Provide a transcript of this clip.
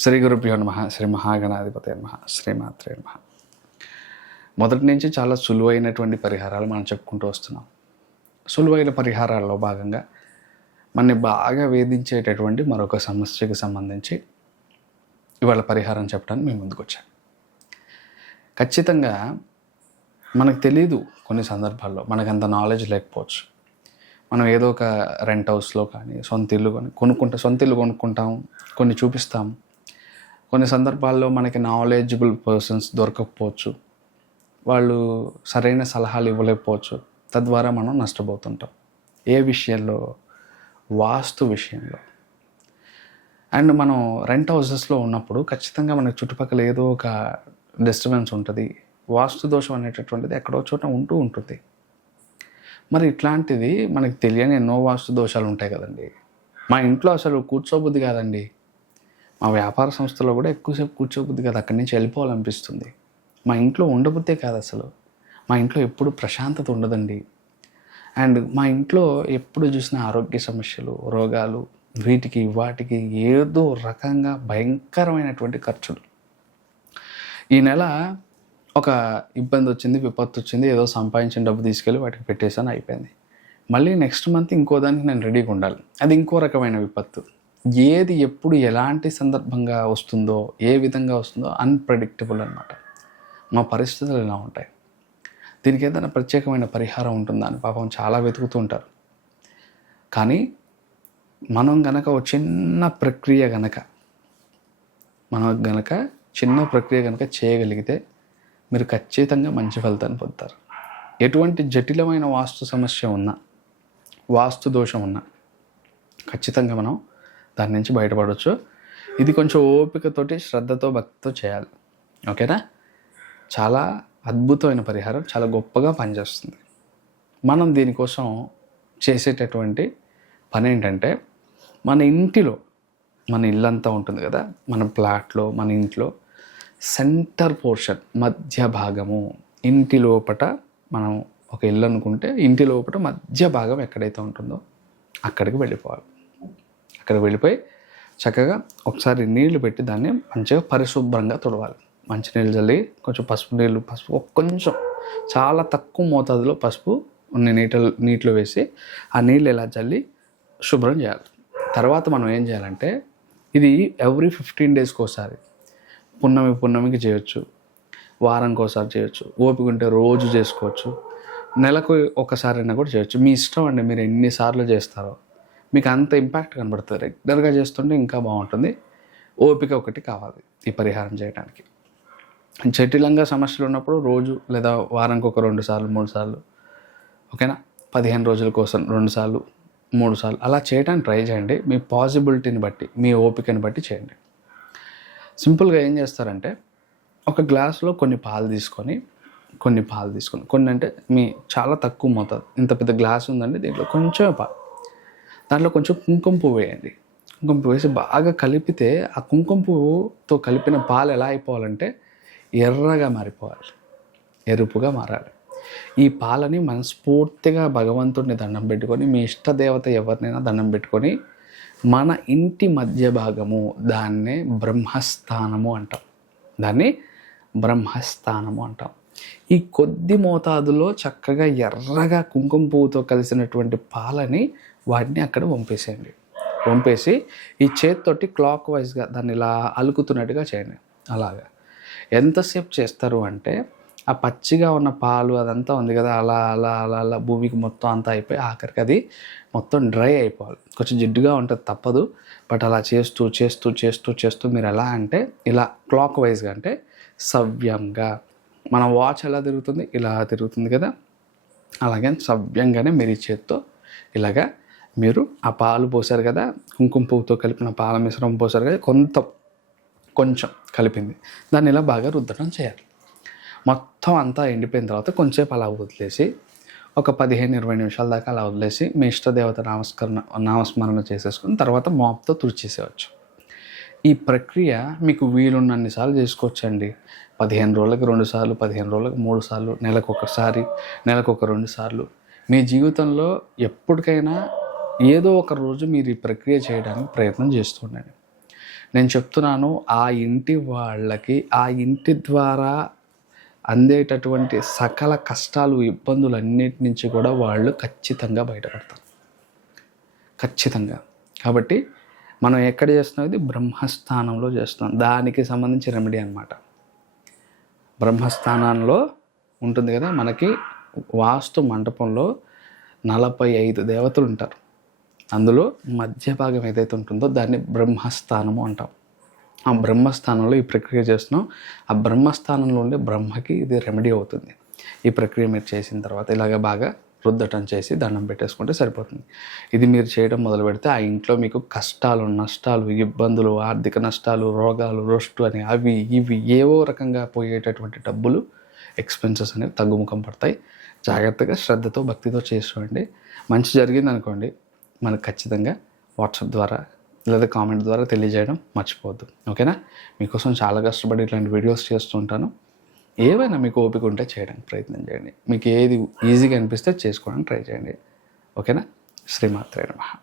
శ్రీ గురుభ్యో నమ శ్రీ మహాగణాధిపతి నమ శ్రీమాత్రే నమ. మొదటి నుంచి చాలా సులువైనటువంటి పరిహారాలు మనం చెప్పుకుంటూ వస్తున్నాం. సులువైన పరిహారాల్లో భాగంగా మనని బాగా వేధించేటటువంటి మరొక సమస్యకి సంబంధించి ఇవాళ పరిహారం చెప్పడానికి మేము ముందుకు ఖచ్చితంగా మనకు తెలియదు కొన్ని సందర్భాల్లో మనకు అంత నాలెడ్జ్ లేకపోవచ్చు. మనం ఏదో ఒక రెంట్ హౌస్లో కానీ సొంత ఇల్లు కానీ కొనుక్కుంటాం సొంత ఇల్లు కొనుక్కుంటాం కొన్ని చూపిస్తాం. కొన్ని సందర్భాల్లో మనకి నాలెడ్జబుల్ పర్సన్స్ దొరకకపోవచ్చు. వాళ్ళు సరైన సలహాలు ఇవ్వలేకపోవచ్చు. తద్వారా మనం నష్టపోతుంటాం. ఏ విషయంలో? వాస్తు విషయంలో. అండ్ మనం రెంట్ హౌసెస్లో ఉన్నప్పుడు ఖచ్చితంగా మనకి చుట్టుపక్కల ఏదో ఒక డిస్టర్బెన్స్ ఉంటుంది. వాస్తు దోషం అనేటటువంటిది ఎక్కడో చోట ఉంటూ ఉంటుంది. మరి ఇట్లాంటిది మనకి తెలియని ఎన్నో వాస్తు దోషాలు ఉంటాయి కదండి. మా ఇంట్లో అసలు కూర్చోబుద్ధి కాదండి. మా వ్యాపార సంస్థలో కూడా ఎక్కువసేపు కూర్చోబుద్ది కదా. అక్కడి నుంచి వెళ్ళిపోవాలనిపిస్తుంది. మా ఇంట్లో ఉండబుద్దే కాదు అసలు. మా ఇంట్లో ఎప్పుడు ప్రశాంతత ఉండదండి. అండ్ మా ఇంట్లో ఎప్పుడు చూసిన ఆరోగ్య సమస్యలు రోగాలు వీటికి వాటికి ఏదో రకంగా భయంకరమైనటువంటి ఖర్చులు. ఈ నెల ఒక ఇబ్బంది వచ్చింది విపత్తు వచ్చింది ఏదో సంపాదించిన డబ్బు తీసుకెళ్ళి వాటికి పెట్టేసాను అయిపోయింది. మళ్ళీ నెక్స్ట్ మంత్ ఇంకో దానికి నేను రెడీగా ఉండాలి. అది ఇంకో రకమైన విపత్తు. ఏది ఎప్పుడు ఎలాంటి సందర్భంగా వస్తుందో ఏ విధంగా వస్తుందో అన్ప్రెడిక్టబుల్ అనమాట మా పరిస్థితులు ఇలా ఉంటాయి? దీనికి ఏదైనా ప్రత్యేకమైన పరిహారం ఉంటుందా అని పాపం చాలా వెతుకుతూ ఉంటారు. కానీ మనం గనక ఒక చిన్న ప్రక్రియ గనక మనం గనక చిన్న ప్రక్రియ కనుక చేయగలిగితే మీరు ఖచ్చితంగా మంచి ఫలితాన్ని పొందుతారు. ఎటువంటి జటిలమైన వాస్తు సమస్య ఉన్నా వాస్తు దోషం ఉన్నా ఖచ్చితంగా మనం దాని నుంచి బయటపడవచ్చు ఇది కొంచెం ఓపికతోటి శ్రద్ధతో భక్తితో చేయాలి. ఓకేనా? చాలా అద్భుతమైన పరిహారం చాలా గొప్పగా పనిచేస్తుంది. మనం దీనికోసం చేసేటటువంటి పని ఏంటంటే మన ఇంటిలో మన ఇల్లంతా ఉంటుంది కదా మన ప్లాట్లో మన ఇంట్లో సెంటర్ పోర్షన్ మధ్య భాగము ఇంటి లోపట మనం ఒక ఇల్లు అనుకుంటే ఇంటి లోపల మధ్య భాగం ఎక్కడైతే ఉంటుందో అక్కడికి వెళ్ళిపోవాలి. అక్కడికి వెళ్ళిపోయి చక్కగా ఒకసారి నీళ్ళు పెట్టి దాన్ని మంచిగా పరిశుభ్రంగా తుడవాలి. మంచి నీళ్ళు చల్లి కొంచెం పసుపు నీళ్ళు పసుపు కొంచెం చాలా తక్కువ మోతాదులో పసుపు ఉన్న నీటలు నీటిలో వేసి ఆ నీళ్ళు ఇలా చల్లి శుభ్రం చేయాలి. తర్వాత మనం ఏం చేయాలంటే ఇది ఎవ్రీ ఫిఫ్టీన్ డేస్కి ఒకసారి పున్నమి పున్నమికి చేయొచ్చు. వారానికి ఒకసారి చేయొచ్చు. ఓపిక ఉంటే రోజు చేసుకోవచ్చు. నెలకు ఒకసారైనా కూడా చేయొచ్చు. మీ ఇష్టం అండి మీరు ఎన్నిసార్లు చేస్తారో. మీకు అంత ఇంపాక్ట్ కనబడుతుంది రెగ్యులర్గా చేస్తుంటే ఇంకా బాగుంటుంది. ఓపిక ఒకటి కావాలి ఈ పరిహారం చేయడానికి జటిలంగా సమస్యలు ఉన్నప్పుడు రోజు లేదా వారానికి ఒక రెండు సార్లు మూడు సార్లు ఓకేనా? పదిహేను రోజుల కోసం రెండు సార్లు మూడు సార్లు అలా చేయడానికి ట్రై చేయండి. మీ పాసిబిలిటీని బట్టి మీ ఓపికని బట్టి చేయండి. సింపుల్గా ఏం చేస్తారంటే ఒక గ్లాసులో కొన్ని పాలు తీసుకొని కొన్ని పాలు తీసుకొని కొన్ని అంటే మీ చాలా తక్కువ మోతాదు. ఇంత పెద్ద గ్లాస్ ఉందండి దీంట్లో కొంచెం పాలు. దాంట్లో కొంచెం కుంకుమ పువ్వు వేయండి. కుంకుమ పువ్వు వేసి బాగా కలిపితే ఆ కుంకుమ పువ్వుతో కలిపిన పాలు ఎలా అయిపోవాలంటే ఎర్రగా మారిపోవాలి. ఎరుపుగా మారాలి. ఈ పాలని మనస్ఫూర్తిగా భగవంతుడిని దండం పెట్టుకొని మీ ఇష్ట దేవత ఎవరినైనా దండం పెట్టుకొని మన ఇంటి మధ్య భాగము దాన్నే బ్రహ్మస్థానము అంటాం. దాన్ని బ్రహ్మస్థానము అంటాం. ఈ కొద్ది మోతాదులో చక్కగా ఎర్రగా కుంకుమ పువ్వుతో కలిసినటువంటి పాలని వాటిని అక్కడ వంపేసేయండి. వంపేసి ఈ చేత్తోటి క్లాక్ వైజ్గా దాన్ని ఇలా అలుకుతున్నట్టుగా చేయండి. అలాగా. ఎంతసేపు చేస్తారు అంటే ఆ పచ్చిగా ఉన్న పాలు అదంతా ఉంది కదా అలా అలా అలా అలా భూమికి మొత్తం అంతా అయిపోయి ఆఖరికి అది మొత్తం డ్రై అయిపోవాలి. కొంచెం జిడ్డుగా ఉంటుంది తప్పదు. బట్ అలా చేస్తూ చేస్తూ చేస్తూ చేస్తూ మీరు ఎలా అంటే ఇలా క్లాక్ వైజ్గా అంటే సవ్యంగా మన వాచ్ ఎలా తిరుగుతుంది? ఇలా తిరుగుతుంది కదా? అలాగే సవ్యంగానే మీరు ఈ చేత్తో ఇలాగా మీరు ఆ పాలు పోసారు కదా? కుంకుమ పువ్వుతో కలిపిన పాల మిశ్రమం పోసారు కదా? కొంత కొంచెం కలిపింది. దాన్ని ఇలా బాగా రుద్దడం చేయాలి. మొత్తం అంతా ఎండిపోయిన తర్వాత కొంచెంసేపు అలా వదిలేసి ఒక పదిహేను ఇరవై నిమిషాల దాకా అలా వదిలేసి మీ ఇష్టదేవత నామస్కరణ నామస్మరణ చేసేసుకుని తర్వాత మాప్తో తుడిచేసేయచ్చు. ఈ ప్రక్రియ మీకు వీలున్నన్నిసార్లు చేసుకోవచ్చండి. పదిహేను రోజులకి రెండు సార్లు పదిహేను రోజులకు మూడు సార్లు నెలకు ఒకసారి నెలకు ఒక రెండు సార్లు. మీ జీవితంలో ఎప్పటికైనా ఏదో ఒక రోజు మీరు ఈ ప్రక్రియ చేయడానికి ప్రయత్నం చేస్తుండండి నేను చెప్తున్నాను ఆ ఇంటి వాళ్ళకి ఆ ఇంటి ద్వారా అందేటటువంటి సకల కష్టాలు ఇబ్బందులు అన్నిటి నుంచి కూడా వాళ్ళు ఖచ్చితంగా బయటపడతారు. ఖచ్చితంగా. కాబట్టి మనం ఎక్కడ చేస్తున్నాం? ఇది బ్రహ్మస్థానంలో చేస్తున్నాం. దానికి సంబంధించి రెమెడీ అనమాట బ్రహ్మస్థానంలో ఉంటుంది కదా మనకి వాస్తు మండపంలో నలభై ఐదు దేవతలు ఉంటారు. అందులో మధ్య భాగం ఏదైతే ఉంటుందో దాన్ని బ్రహ్మస్థానము అంటాం. ఆ బ్రహ్మస్థానంలో ఈ ప్రక్రియ చేస్తున్నాం. ఆ బ్రహ్మస్థానంలో ఉండే బ్రహ్మకి ఇది రెమెడీ అవుతుంది. ఈ ప్రక్రియ మీరు చేసిన తర్వాత ఇలాగ బాగా రుద్దటం చేసి దండం పెట్టేసుకుంటే సరిపోతుంది. ఇది మీరు చేయడం మొదలు పెడితే ఆ ఇంట్లో మీకు కష్టాలు నష్టాలు ఇబ్బందులు ఆర్థిక నష్టాలు రోగాలు రొస్టు అని అవి ఇవి ఏవో రకంగా పోయేటటువంటి డబ్బులు ఎక్స్పెన్సెస్ అనేవి తగ్గుముఖం పడతాయి. జాగ్రత్తగా శ్రద్ధతో భక్తితో చేసుకోండి మంచి జరిగింది అనుకోండి. మనకు ఖచ్చితంగా వాట్సాప్ ద్వారా లేదా కామెంట్ ద్వారా తెలియజేయడం మర్చిపోవద్దు. ఓకేనా? మీకోసం చాలా కష్టపడి ఇట్లాంటి వీడియోస్ చేస్తుంటాను ఏవైనా మీకు ఓపిక ఉంటే చేయడానికి ప్రయత్నం చేయండి. మీకు ఏది ఈజీగా అనిపిస్తే చేసుకోవడానికి ట్రై చేయండి. ఓకేనా శ్రీమాత్రే నమ.